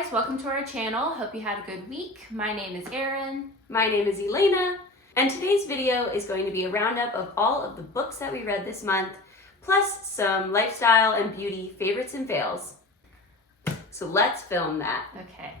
guys, welcome to our channel. Hope you had a good week. My name is Erin. My name is Elena, and today's video is going to be a roundup of all of the books that we read this month, plus some lifestyle and beauty favorites and fails. So let's film that. Okay.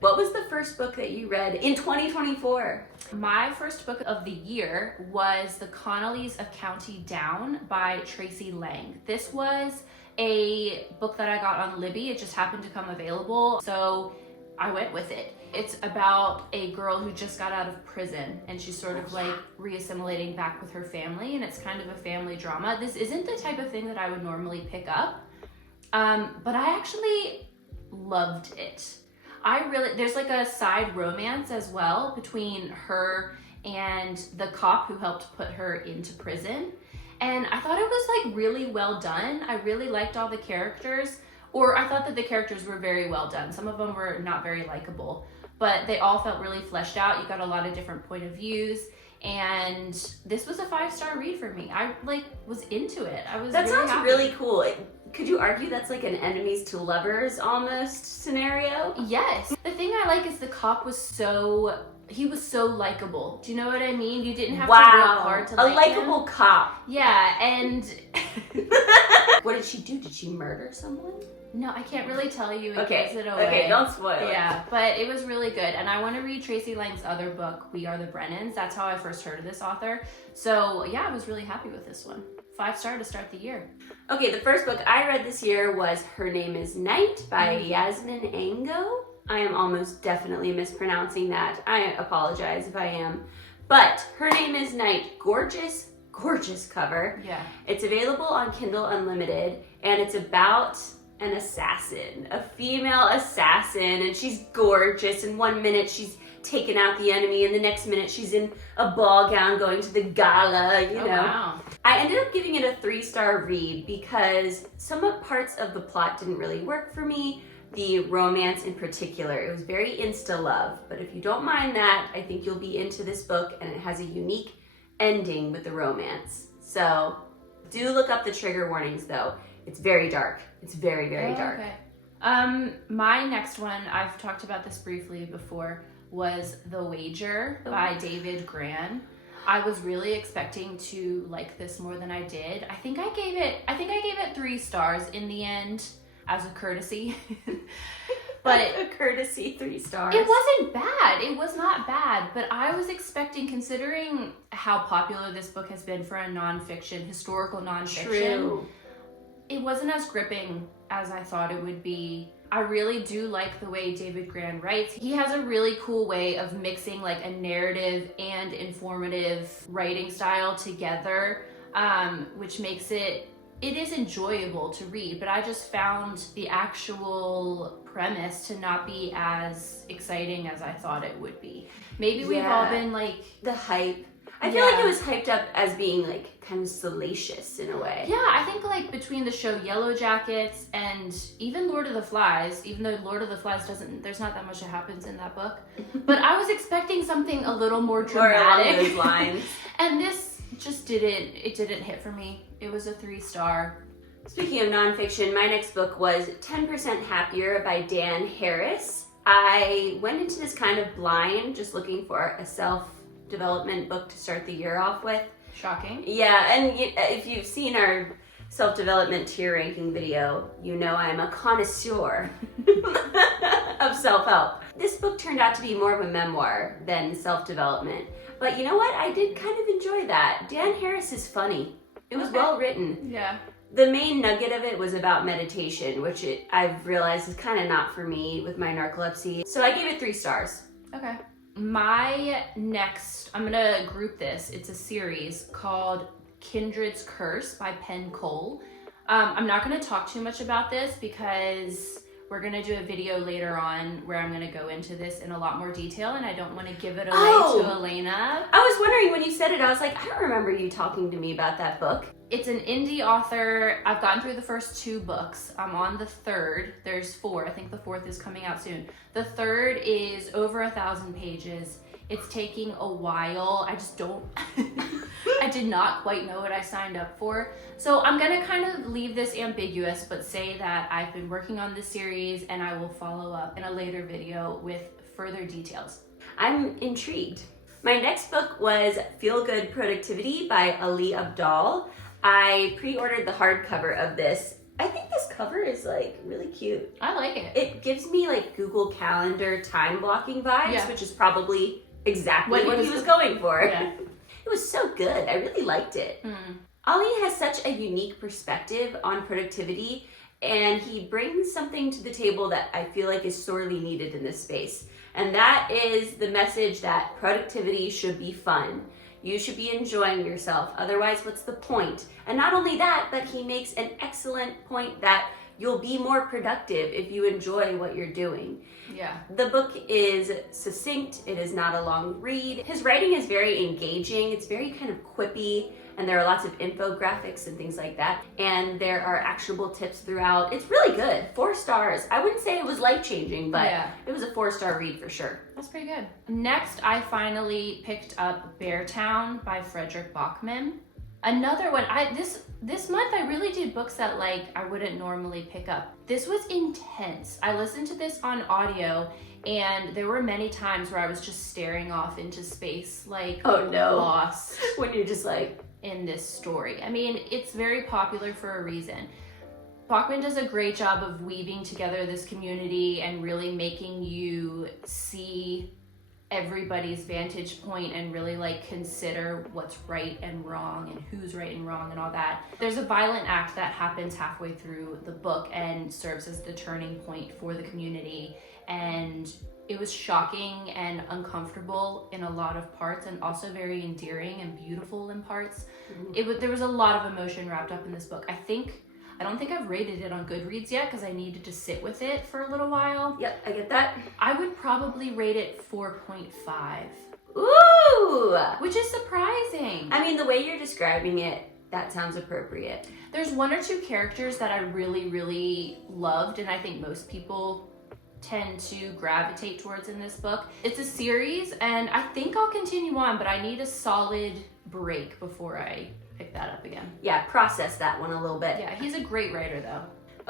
What was the first book that you read in 2024? My first book of the year was The Connellys A County Down by Tracey Lange. This was a book that I got on Libby. It just happened to come available, so I went with it. It's about a girl who just got out of prison and she's sort of like reassimilating back with her family, and it's kind of a family drama. This isn't the type of thing that I would normally pick up, but I actually loved it. There's like a side romance as well between her and the cop who helped put her into prison. And I thought it was like really well done. I really liked all the characters, or I thought that the characters were very well done. Some of them were not very likable, but they all felt really fleshed out. You got a lot of different point of views, and this was a 5-star read for me. I was into it. That really sounds happy. really cool. Could you argue that's like an enemies to lovers almost scenario? Yes. The thing I like is the cop was so likable. Do you know what I mean? You didn't have to work hard to like a likable cop. Yeah, and What did she do? Did she murder someone? no, I can't really tell you. It Okay. gives it away. Okay, don't spoil it. Yeah, but it was really good. And I want to read Tracey Lange's other book, We Are the Brennans. That's how I first heard of this author. So yeah, I was really happy with this one. 5-star to start the year. Okay, the first book I read this year was Her Name is Night by Yasmin Angoe. I am almost definitely mispronouncing that. I apologize if I am. But Her Name is Night, gorgeous, gorgeous cover. Yeah. It's available on Kindle Unlimited, and it's about an assassin, a female assassin, and she's gorgeous. In 1 minute she's taken out the enemy, and the next minute she's in a ball gown going to the gala, you know. Wow. I ended up giving it a 3-star read because some of parts of the plot didn't really work for me. The romance in particular, it was very insta-love, but if you don't mind that, I think you'll be into this book, and it has a unique ending with the romance. So do look up the trigger warnings though. It's very dark. It's very, very dark. Okay. My next one, I've talked about this briefly before, was The Wager by David Grann. I was really expecting to like this more than I did. I think I gave it 3 stars in the end as a courtesy. But a courtesy 3 stars. It wasn't bad. It was not bad, but I was expecting, considering how popular this book has been for a nonfiction, historical nonfiction. True. It wasn't as gripping as I thought it would be. I really do like the way David Grann writes. He has a really cool way of mixing like a narrative and informative writing style together, which makes it is enjoyable to read, but I just found the actual premise to not be as exciting as I thought it would be. Maybe we've all been like... The hype. I feel like it was hyped up as being like kind of salacious in a way. Yeah, I think like between the show Yellow Jackets and even Lord of the Flies, even though Lord of the Flies there's not that much that happens in that book, but I was expecting something a little more dramatic. More along those lines. And this just didn't hit for me. It was a 3-star. Speaking of nonfiction, my next book was 10% Happier by Dan Harris. I went into this kind of blind, just looking for a self-development book to start the year off with. Shocking. Yeah, and if you've seen our self-development tier ranking video, you know I'm a connoisseur of self-help. This book turned out to be more of a memoir than self-development. But you know what? I did kind of enjoy that. Dan Harris is funny. It was well written. Yeah. The main nugget of it was about meditation, which I've realized is kind of not for me with my narcolepsy. So I gave it 3 stars. Okay. My next, I'm gonna group this. It's a series called Kindred's Curse by Penn. I'm not gonna talk too much about this because we're gonna do a video later on where I'm gonna go into this in a lot more detail, and I don't want to give it away to Elena. I was wondering when you said it, I was like, I don't remember you talking to me about that book. It's an indie author. I've gotten through the first 2 books. I'm on the 3rd. There's 4. I think the 4th is coming out soon. The 3rd is over 1,000 pages. It's taking a while. I just don't I did not quite know what I signed up for. So I'm gonna kind of leave this ambiguous, but say that I've been working on this series and I will follow up in a later video with further details. I'm intrigued. My next book was Feel Good Productivity by Ali Abdaal. I pre-ordered the hardcover of this. I think this cover is like really cute. I like it. It gives me like Google Calendar time blocking vibes, which is probably exactly what he was going for. Yeah. It was so good. I really liked it. Ali has such a unique perspective on productivity, and he brings something to the table that I feel like is sorely needed in this space. And that is the message that productivity should be fun. You should be enjoying yourself. Otherwise, what's the point? And not only that, but he makes an excellent point that you'll be more productive if you enjoy what you're doing. Yeah. The book is succinct. It is not a long read. His writing is very engaging. It's very kind of quippy, and there are lots of infographics and things like that. And there are actionable tips throughout. It's really good. 4 stars. I wouldn't say it was life-changing, but it was a 4-star read for sure. That's pretty good. Next, I finally picked up Beartown by Frederick Backman. Another one. This month I really did books that like I wouldn't normally pick up. This was intense. I listened to this on audio, and there were many times where I was just staring off into space, like lost when you're just like in this story. I mean, it's very popular for a reason. Backman does a great job of weaving together this community and really making you see everybody's vantage point and really like consider what's right and wrong and who's right and wrong and all that. There's a violent act that happens halfway through the book and serves as the turning point for the community, and it was shocking and uncomfortable in a lot of parts, and also very endearing and beautiful in parts. There was a lot of emotion wrapped up in this book. I don't think I've rated it on Goodreads yet because I needed to sit with it for a little while. Yep, I get that. I would probably rate it 4.5. Ooh! Which is surprising. I mean, the way you're describing it, that sounds appropriate. There's 1 or 2 characters that I really, really loved, and I think most people tend to gravitate towards in this book. It's a series, and I think I'll continue on, but I need a solid break before I pick that up again. Yeah, process that one a little bit. Yeah, he's a great writer though.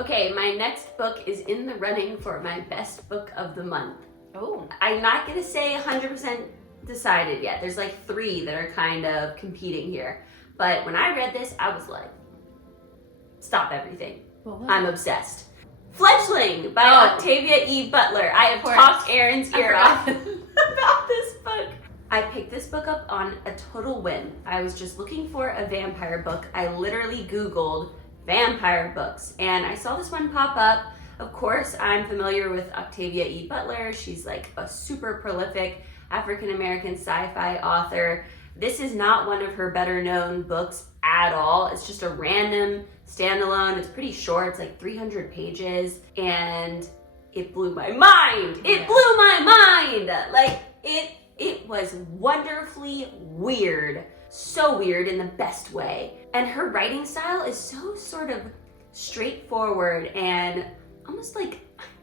Okay, my next book is in the running for my best book of the month. Oh. I'm not gonna say 100% decided yet. There's like 3 that are kind of competing here. But when I read this, I was like, stop everything. I'm obsessed. Fledgling by Octavia E. Butler. I have talked Aaron's ear off about this book. I picked this book up on a total whim. I was just looking for a vampire book. I literally Googled vampire books, and I saw this one pop up. Of course, I'm familiar with Octavia E. Butler. She's like a super prolific African-American sci-fi author. This is not one of her better known books at all. It's just a random standalone. It's pretty short. It's like 300 pages, and it blew my mind. It blew my mind. Like it was wonderfully weird. So weird in the best way. And her writing style is so sort of straightforward and almost like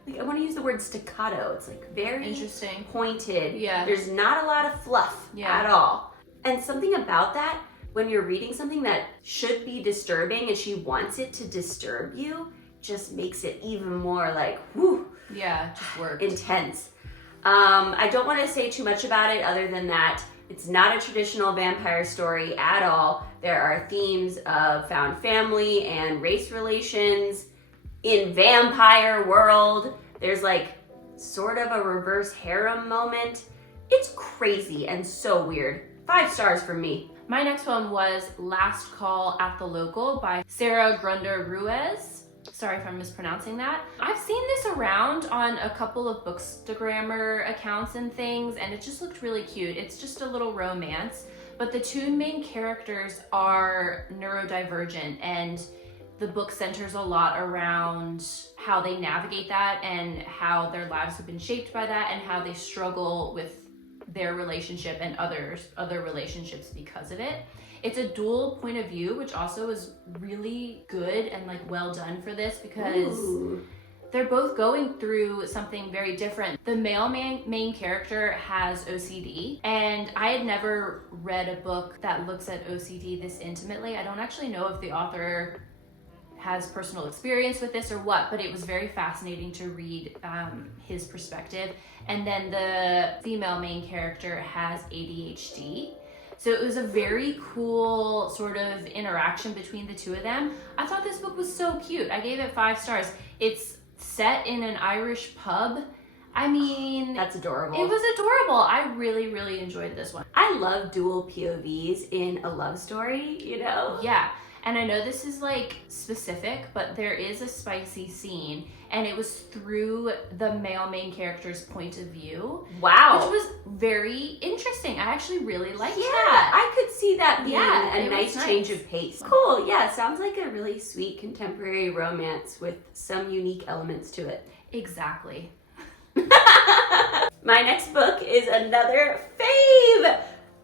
I want to use the word staccato. It's like very interesting, pointed. Yeah. There's not a lot of fluff at all. And something about that, when you're reading something that should be disturbing and she wants it to disturb you, just makes it even more like, whoo. Yeah, just worked. Intense. I don't want to say too much about it other than that it's not a traditional vampire story at all. There are themes of found family and race relations in vampire world. There's like sort of a reverse harem moment. It's crazy and so weird. 5 stars from me. My next one was Last Call at the Local by Sarah Grunder Ruiz. Sorry if I'm mispronouncing that. I've seen this around on a couple of Bookstagrammer accounts and things, and it just looked really cute. It's just a little romance, but the 2 main characters are neurodivergent, and the book centers a lot around how they navigate that and how their lives have been shaped by that and how they struggle with their relationship and other relationships because of it. It's a dual point of view, which also is really good and like well done for this because they're both going through something very different. The male main character has OCD, and I had never read a book that looks at OCD this intimately. I don't actually know if the author has personal experience with this or what, but it was very fascinating to read his perspective. And then the female main character has ADHD. So it was a very cool sort of interaction between the two of them. I thought this book was so cute. I gave it 5 stars. It's set in an Irish pub. I mean, that's adorable. It was adorable. I really, really enjoyed this one. I love dual POVs in a love story, you know? Yeah. And I know this is like specific, but there is a spicy scene, and it was through the male main character's point of view. Wow. Which was very interesting. I actually really liked that. Yeah, I could see that being a nice nice change of pace. Cool, yeah, sounds like a really sweet contemporary romance with some unique elements to it. Exactly. My next book is another fave.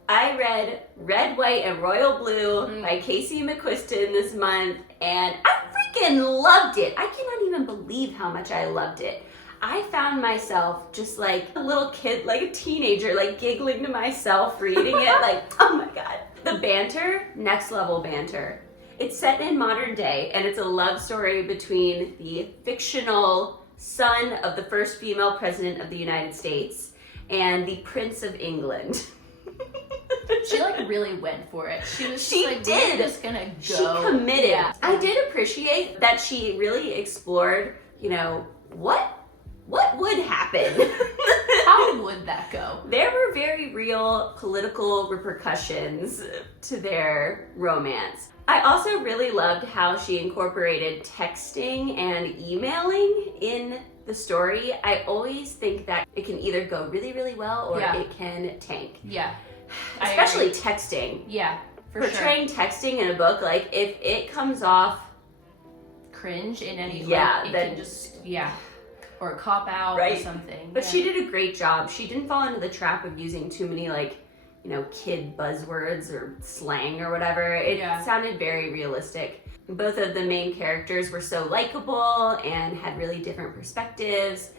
I read Red, White, and Royal Blue by Casey McQuiston this month, and I freaking loved it. I cannot even believe how much I loved it. I found myself just like a little kid, like a teenager, like giggling to myself reading it, like, oh my God. The banter, next level banter. It's set in modern day, and it's a love story between the fictional son of the first female president of the United States and the Prince of England. She like really went for it. She was She just like, did. we're just gonna go. She committed. Yeah. I did appreciate that she really explored, you know, what would happen. How would that go? There were very real political repercussions to their romance. I also really loved how she incorporated texting and emailing in the story. I always think that it can either go really, really well or it can tank. Yeah. Especially texting. Yeah, for Portraying texting in a book, like if it comes off cringe in any way, Yeah, it then- can just, or a cop out or Right. something. But Yeah. she did a great job. She didn't fall into the trap of using too many, like, you know, kid buzzwords or slang or whatever. It sounded very realistic. Both of the main characters were so likable and had really different perspectives.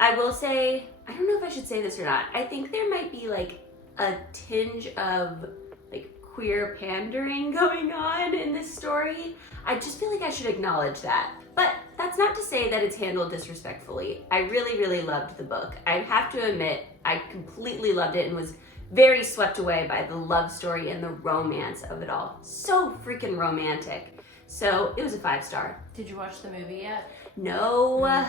I will say, I don't know if I should say this or not, I think there might be like a tinge of like queer pandering going on in this story. I just feel like I should acknowledge that. But that's not to say that it's handled disrespectfully. I really, really loved the book. I have to admit, I completely loved it and was very swept away by the love story and the romance of it all. So freaking romantic. So it was a 5-star. Did you watch the movie yet? No.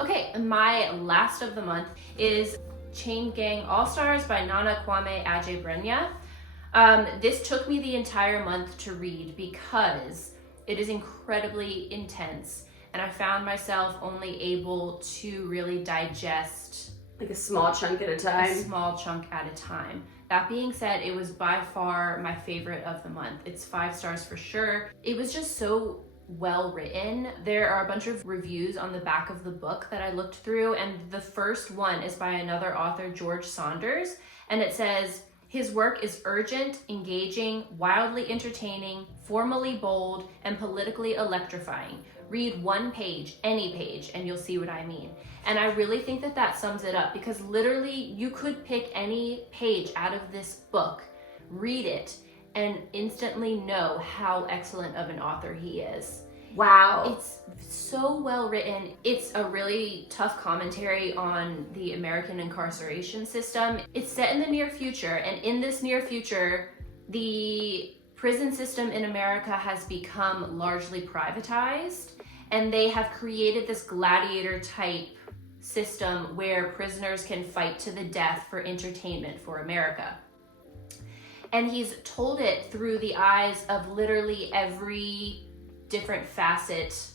Okay, my last of the month is Chain Gang All-Stars by Nana Kwame Adjei-Brenyah. This took me the entire month to read because it is incredibly intense, and I found myself only able to really digest Like a small chunk at a a time. small chunk at a time. That being said, it was by far my favorite of the month. It's 5 stars for sure. It was just so well written. There are a bunch of reviews on the back of the book that I looked through, and the first one is by another author, George Saunders, and it says, his work is urgent, engaging, wildly entertaining, formally bold, and politically electrifying. Read one page, any page, and you'll see what I mean. And I really think that that sums it up, because literally you could pick any page out of this book, read it, and instantly know how excellent of an author he is. Wow. It's so well written. It's a really tough commentary on the American incarceration system. It's set in the near future, and in this near future, the prison system in America has become largely privatized, and they have created this gladiator type system where prisoners can fight to the death for entertainment for America. And he's told it through the eyes of literally every different facet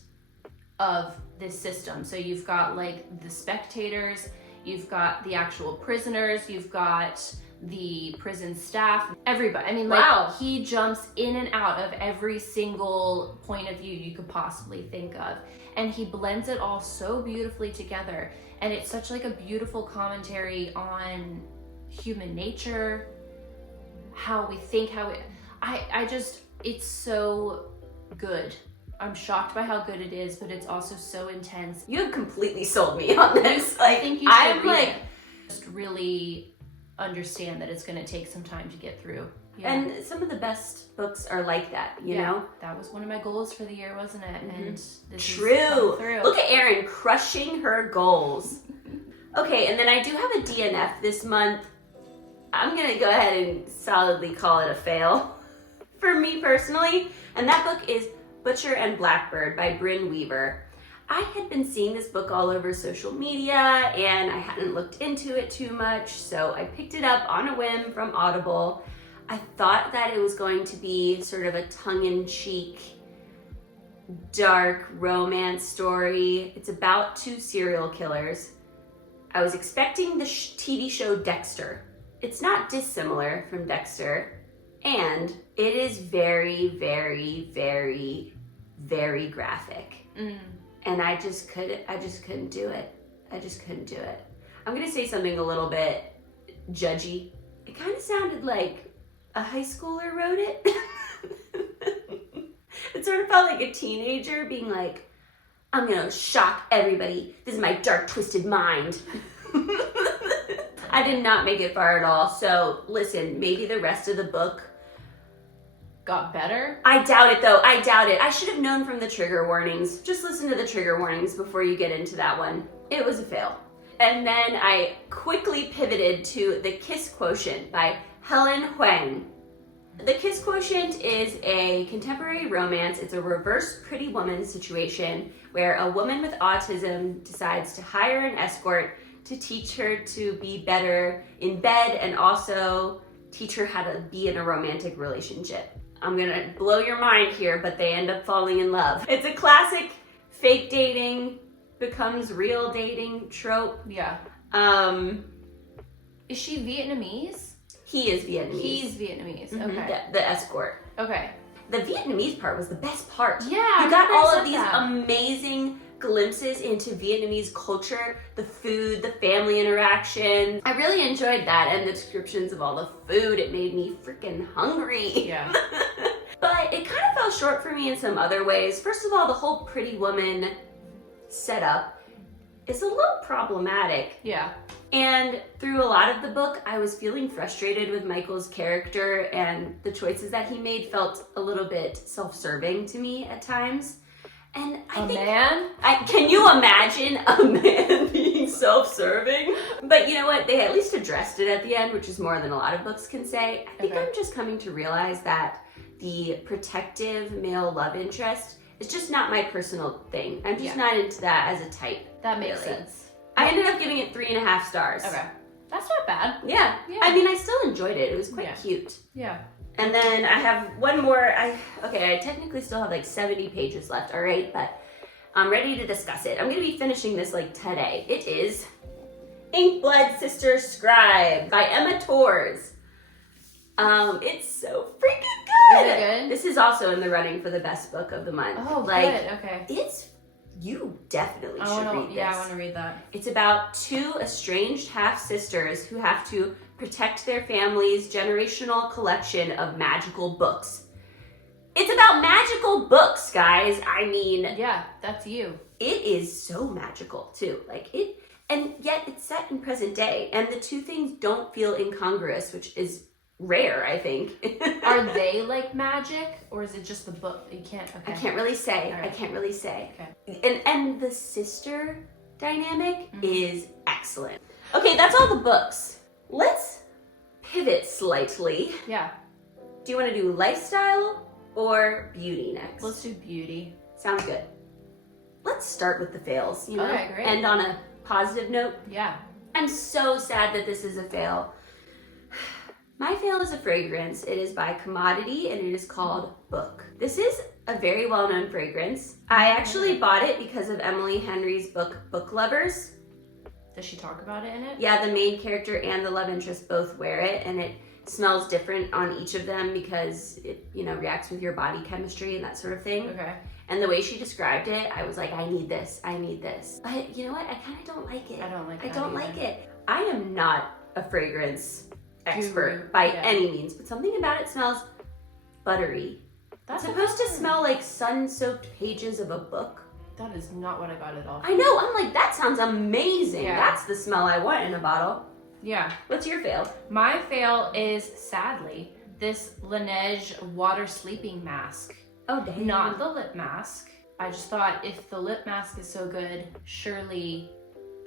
of this system. So you've got like the spectators, you've got the actual prisoners, you've got the prison staff, everybody. I mean, like, wow. He jumps in and out of every single point of view you could possibly think of. And he blends it all so beautifully together. And it's such like a beautiful commentary on human nature, how we think, I just, it's so good. I'm shocked by how good it is, but it's also so intense. You have completely sold me on this. I think you should I'm read like, it. Just really understand that it's going to take some time to get through. Yeah. and some of the best books are like that, you know? That was one of my goals for the year, wasn't it? Mm-hmm. And this True. has come through. Look at Erin crushing her goals. Okay, and then I do have a DNF this month. I'm gonna go ahead and solidly call it a fail for me personally. And that book is Butcher and Blackbird by Brynn Weaver. I had been seeing this book all over social media and I hadn't looked into it too much, so I picked it up on a whim from Audible. I thought that it was going to be sort of a tongue-in-cheek, dark romance story. It's about 2 serial killers. I was expecting the TV show Dexter. It's not dissimilar from Dexter, and it is very, very, very, very graphic. And I just couldn't do it. I just couldn't do it. I'm gonna say something a little bit judgy. It kind of sounded like a high schooler wrote it. It sort of felt like a teenager being like, I'm gonna shock everybody. This is my dark, twisted mind. I did not make it far at all. So listen, maybe the rest of the book got better. I doubt it though. I doubt it. I should have known from the trigger warnings. Just listen to the trigger warnings before you get into that one. It was a fail. And then I quickly pivoted to The Kiss Quotient by Helen Hoang. The Kiss Quotient is a contemporary romance. It's a reverse Pretty Woman situation where a woman with autism decides to hire an escort to teach her to be better in bed and also teach her how to be in a romantic relationship. I'm gonna blow your mind here, but they end up falling in love. It's a classic fake dating becomes real dating trope. Yeah. Is she Vietnamese? He is Vietnamese. He's Vietnamese. Mhm, Okay. the escort. Okay. The Vietnamese part was the best part. Yeah. You got all of these that. amazing glimpses into Vietnamese culture, the food, the family interactions. I really enjoyed that, and the descriptions of all the food. It made me freaking hungry. Yeah. But it kind of fell short for me in some other ways. First of all, the whole Pretty Woman setup is a little problematic. Yeah. And through a lot of the book, I was feeling frustrated with Michael's character, and the choices that he made felt a little bit self-serving to me at times. And I think, man? can you imagine a man being self-serving? But you know what? They at least addressed it at the end, which is more than a lot of books can say. I think I'm just coming to realize that the protective male love interest is just not my personal thing. I'm just not into that as a type. That makes really. sense. I ended up giving it 3.5 stars. Okay. That's not bad. Yeah. I mean, I still enjoyed it. It was quite cute. Yeah. And then I have one more. I technically still have like 70 pages left, all right? But I'm ready to discuss it. I'm going to be finishing this like today. It is Inkblood Sister Scribe by Emma Torzs. It's so freaking good. Is it good? This is also in the running for the best book of the month. Oh, good. Okay. You definitely should read this. Yeah, I want to read that. It's about 2 estranged half-sisters who have to protect their family's generational collection of magical books. It's about magical books, guys. I mean... Yeah, that's you. It is so magical, too. And yet it's set in present day, and the 2 things don't feel incongruous, which is rare, I think. Are they like magic, or is it just the book? You can't. Okay. I can't really say. Right. I can't really say. Okay. And the sister dynamic is excellent. Okay, that's all the books. Let's pivot slightly. Yeah. Do you want to do lifestyle or beauty next? Let's do beauty. Sounds good. Let's start with the fails. You know, Okay, great. end on a positive note. Yeah. I'm so sad that this is a fail. My fail is a fragrance. It is by Commodity and it is called Book. This is a very well-known fragrance. I actually bought it because of Emily Henry's book, Book Lovers. Does she talk about it in it? Yeah, the main character and the love interest both wear it, and it smells different on each of them because it, reacts with your body chemistry and that sort of thing. Okay. And the way she described it, I was like, I need this. But you know what? I kind of don't like it. I don't like it. I don't like it. I am not a fragrance expert by any means, but something about it smells buttery It's supposed to smell like sun-soaked pages of a book. That is not what I got at all. I know, I'm like, that sounds amazing. Yeah. That's the smell I want in a bottle. Yeah. What's your fail? My fail is, sadly, this Lange water sleeping mask. Oh, dang. Not the lip mask. I just thought if the lip mask is so good, surely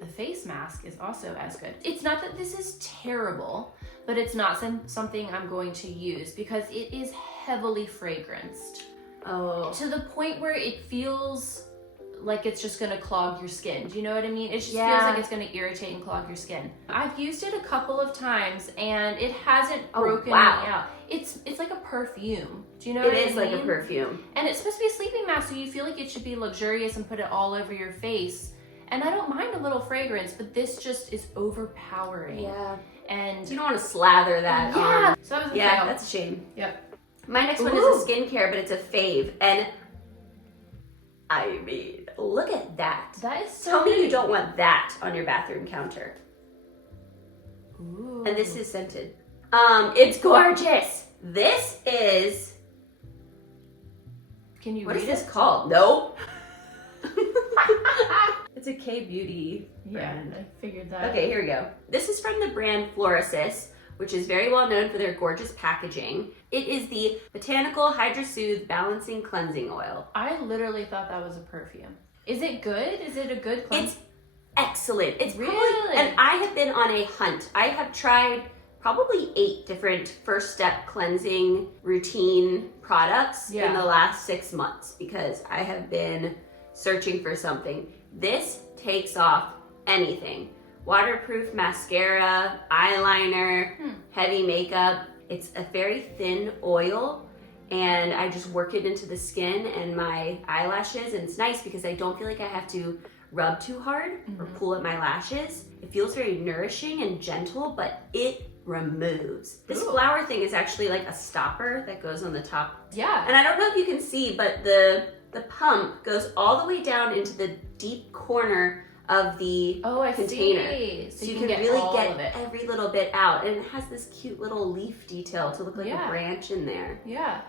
the face mask is also as good. It's not that this is terrible, but it's not something I'm going to use because it is heavily fragranced. Oh. To the point where it feels like it's just gonna clog your skin. Do you know what I mean? It just feels like it's gonna irritate and clog your skin. I've used it a couple of times and it hasn't broken me out. It's like a perfume. Do you know what I mean? It is like a perfume. And it's supposed to be a sleeping mask, so you feel like it should be luxurious and put it all over your face. And I don't mind a little fragrance, but this just is overpowering. Yeah. And you don't want to slather that on. So that was that's a shame. Yep. My next one is a skincare, but it's a fave. And I mean, look at that. That is so Tell me you don't want that on your bathroom counter. Ooh. And this is scented. It's gorgeous. This is... Can you What read is it? this called? No. It's a K-beauty brand. Yeah, I figured that. Okay, here we go. This is from the brand Florisis, which is very well known for their gorgeous packaging. It is the Botanical Hydrosoothe Balancing Cleansing Oil. I literally thought that was a perfume. Is it good? Is it a good cleanse? It's excellent. It's really? Probably, and I have been on a hunt. I have tried probably 8 different first step cleansing routine products in the last 6 months because I have been searching for something. This takes off anything. Waterproof mascara, eyeliner, heavy makeup. It's a very thin oil and I just work it into the skin and my eyelashes, and it's nice because I don't feel like I have to rub too hard or pull at my lashes. It feels very nourishing and gentle, but it removes. This flower thing is actually like a stopper that goes on the top. Yeah. And I don't know if you can see, but the pump goes all the way down into the deep corner of the container. See. So you can really get every little bit out. And it has this cute little leaf detail to look like a branch in there. Yeah.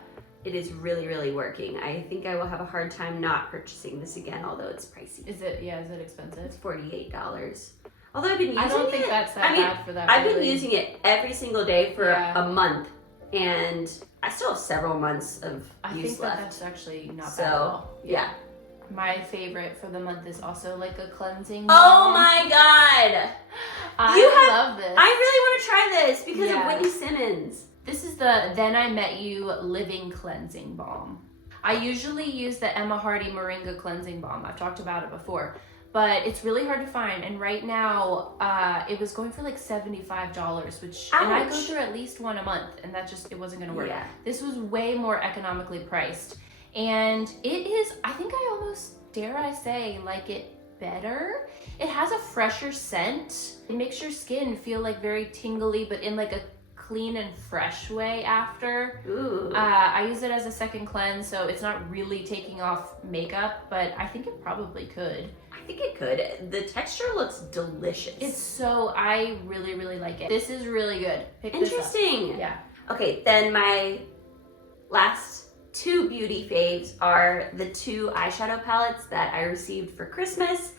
It is really, really working. I think I will have a hard time not purchasing this again, although it's pricey. Is it expensive? It's $48. Although I've been using it. I don't think that's that bad for that. I've been using it every single day for a month, and I still have several months of use left. That's actually not bad at all. Yeah. My favorite for the month is also like a cleansing. Oh my god! I love this. I really want to try this because of Whitney Simmons. This is the Then I Met You Living Cleansing Balm. I usually use the Emma Hardy Moringa Cleansing Balm. I've talked about it before, but it's really hard to find. And right now, it was going for like $75, which, and I go through at least one a month, and that just, it wasn't gonna work. Yeah. This was way more economically priced. And it is, I think I almost, dare I say, like it better. It has a fresher scent. It makes your skin feel like very tingly, but in like a clean and fresh way after. Ooh. I use it as a second cleanse, so it's not really taking off makeup, but I think it probably could. I think it could. The texture looks delicious. I really, really like it. This is really good. Pick Interesting. This up. Yeah. Okay, then my last 2 beauty faves are the 2 eyeshadow palettes that I received for Christmas.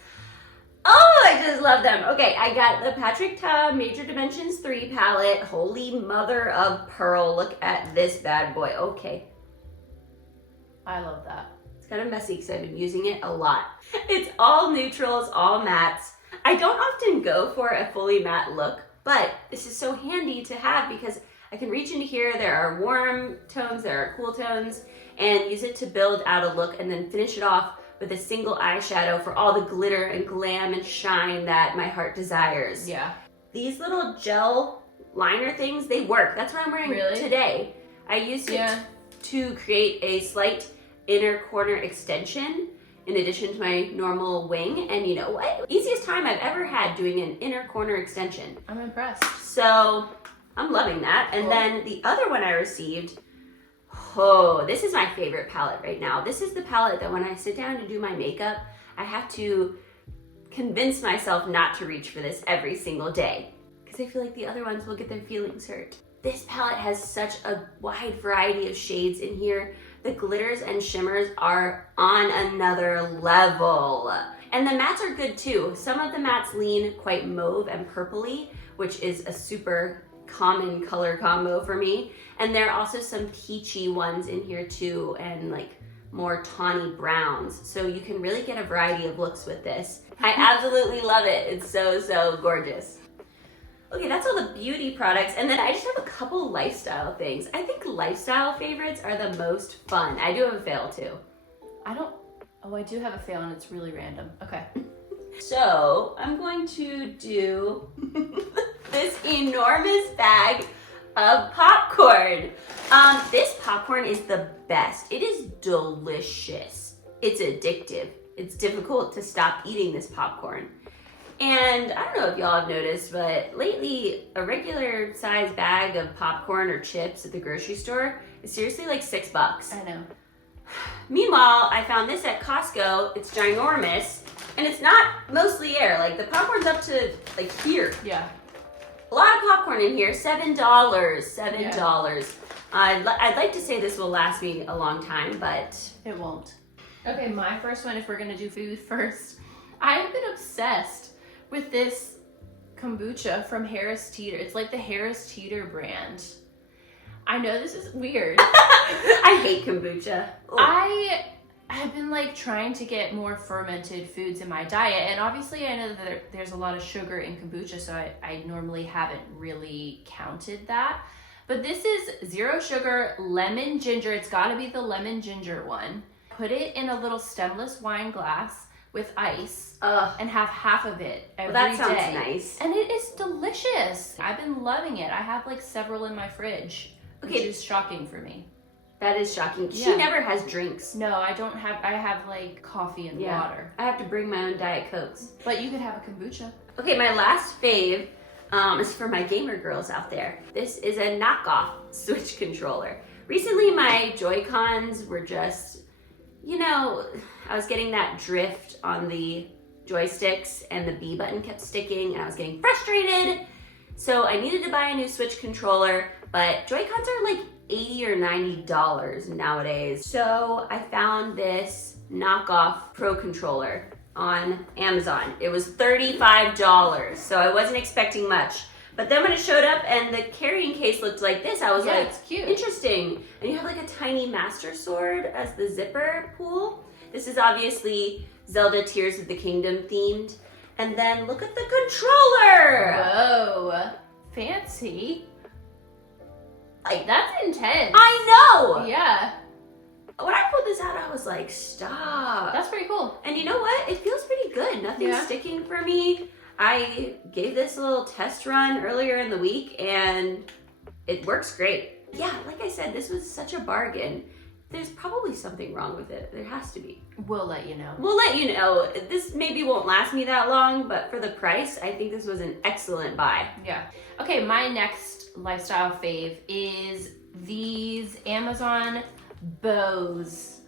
Oh, I just love them. Okay, I got the Patrick Ta Major Dimensions 3 palette. Holy mother of pearl. Look at this bad boy. Okay. I love that. It's kind of messy because I've been using it a lot. It's all neutrals, all mattes. I don't often go for a fully matte look, but this is so handy to have because I can reach into here. There are warm tones, there are cool tones, and use it to build out a look and then finish it off with a single eyeshadow for all the glitter and glam and shine that my heart desires. Yeah. These little gel liner things, they work. That's what I'm wearing today. I used it to create a slight inner corner extension in addition to my normal wing. And you know what? Easiest time I've ever had doing an inner corner extension. I'm impressed. So I'm loving that. And then the other one I received, oh, this is my favorite palette right now. This is the palette that when I sit down to do my makeup, I have to convince myself not to reach for this every single day because I feel like the other ones will get their feelings hurt. This palette has such a wide variety of shades in here. The glitters and shimmers are on another level. And the mattes are good too. Some of the mattes lean quite mauve and purpley, which is a super common color combo for me. And there are also some peachy ones in here too, and like more tawny browns. So you can really get a variety of looks with this. I absolutely love it. It's so, so gorgeous. Okay, that's all the beauty products. And then I just have a couple lifestyle things. I think lifestyle favorites are the most fun. I do have a fail too. I do have a fail and it's really random. Okay. So I'm going to do this enormous bag of popcorn. This popcorn is the best. It is delicious. It's addictive. It's difficult to stop eating this popcorn. And I don't know if y'all have noticed, but lately a regular size bag of popcorn or chips at the grocery store is seriously like $6. I know. Meanwhile, I found this at Costco. It's ginormous, and it's not mostly air. Like the popcorn's up to like here. Yeah. A lot of popcorn in here. $7. $7. Yeah. I'd like to say this will last me a long time, but it won't. Okay, my first one, if we're gonna do food first, I've been obsessed with this kombucha from Harris Teeter. It's like the Harris Teeter brand. I know this is weird. I hate kombucha. Ooh. I have been like trying to get more fermented foods in my diet, and obviously I know that there's a lot of sugar in kombucha, so I normally haven't really counted that. But this is 0 sugar, lemon ginger. It's gotta be the lemon ginger one. Put it in a little stemless wine glass with ice and have half of it every day. Well, that sounds nice. And it is delicious. I've been loving it. I have like several in my fridge, which is shocking for me. That is shocking. Yeah. She never has drinks. No, I don't have, I have like coffee and water. I have to bring my own Diet Cokes. But you could have a kombucha. Okay, my last fave is for my gamer girls out there. This is a knockoff Switch controller. Recently my Joy-Cons were just, you know, I was getting that drift on the joysticks and the B button kept sticking and I was getting frustrated. So I needed to buy a new Switch controller, but Joy-Cons are like $80 or $90 nowadays. So I found this knockoff Pro controller on Amazon. It was $35, so I wasn't expecting much. But then when it showed up and the carrying case looked like this, I was like, it's cute. Interesting. And you have like a tiny Master Sword as the zipper pull. This is obviously Zelda Tears of the Kingdom themed. And then look at the controller. Whoa, fancy. Like, that's intense. I know. Yeah. When I pulled this out, I was like, stop. That's pretty cool. And you know what? It feels pretty good. Nothing's sticking for me. I gave this a little test run earlier in the week and it works great. Yeah, like I said, this was such a bargain. There's probably something wrong with it. There has to be. We'll let you know. We'll let you know. This maybe won't last me that long, but for the price, I think this was an excellent buy. Yeah. Okay, my next lifestyle fave is these Amazon bows.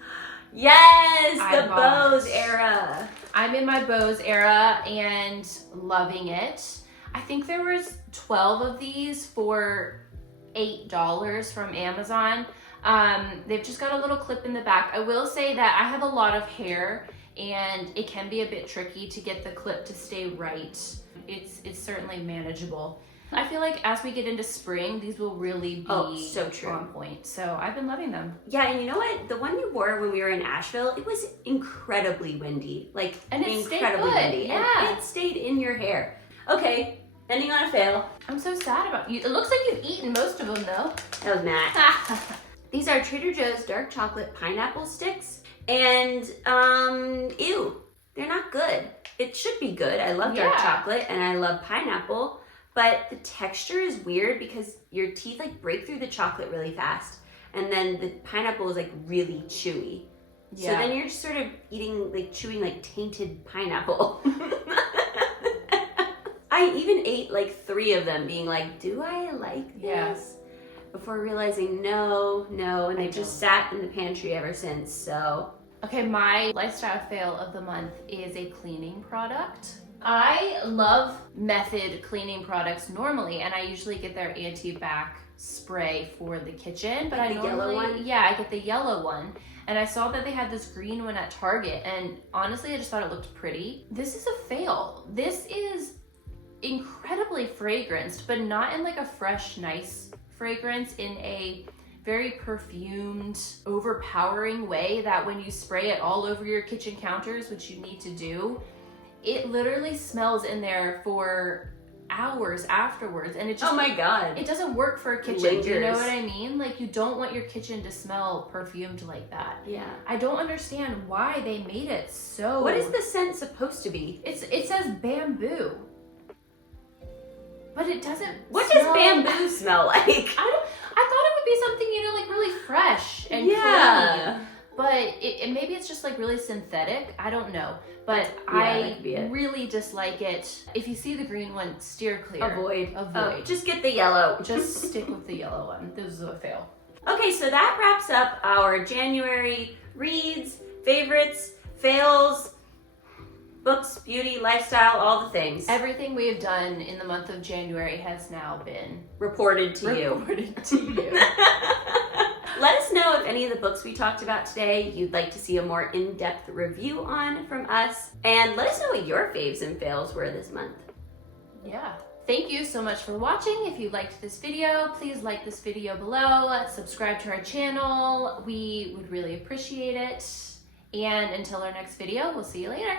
Yes, the bows era. I'm in my bows era and loving it. I think there was 12 of these for $8 from Amazon. They've just got a little clip in the back. I will say that I have a lot of hair and it can be a bit tricky to get the clip to stay right. It's certainly manageable. I feel like as we get into spring, these will really be so true. On point. So I've been loving them. Yeah, and you know what? The one you wore when we were in Asheville, it was incredibly windy. And it incredibly windy. Yeah. And it stayed in your hair. Okay, ending on a fail. I'm so sad about you. It looks like you've eaten most of them though. That was Matt. These are Trader Joe's dark chocolate pineapple sticks. And, ew, they're not good. It should be good. I love dark chocolate and I love pineapple. But the texture is weird because your teeth like break through the chocolate really fast. And then the pineapple is like really chewy. Yeah. So then you're just sort of eating, like chewing like tainted pineapple. I even ate like 3 of them being like, do I like this? Yeah. Before realizing no, and they just sat in the pantry ever since, so. Okay, my lifestyle fail of the month is a cleaning product. I love Method cleaning products normally, and I usually get their anti-bac spray for the kitchen. But Like the yellow one? Yeah, I get the yellow one. And I saw that they had this green one at Target, and honestly, I just thought it looked pretty. This is a fail. This is incredibly fragranced, but not in like a fresh, nice fragrance, in a very perfumed, overpowering way that when you spray it all over your kitchen counters, which you need to do, it literally smells in there for hours afterwards, and it just, oh my god, it doesn't work for a kitchen. Lingers. Do you know what I mean? Like, you don't want your kitchen to smell perfumed like that. Yeah. I don't understand why they made it so. What is the scent supposed to be? It says bamboo, but it doesn't. What smell... does bamboo smell like? I thought it would be something, you know, like really fresh and clean. But maybe it's just like really synthetic. I don't know. But I really dislike it. If you see the green one, steer clear. Avoid. Avoid. Just get the yellow. Just stick with the yellow one. This is a fail. Okay, so that wraps up our January reads, favorites, fails, books, beauty, lifestyle, all the things. Everything we have done in the month of January has now been reported to you. Let us know if any of the books we talked about today you'd like to see a more in-depth review on from us. And let us know what your faves and fails were this month. Yeah. Thank you so much for watching. If you liked this video, please like this video below. Subscribe to our channel. We would really appreciate it. And until our next video, we'll see you later.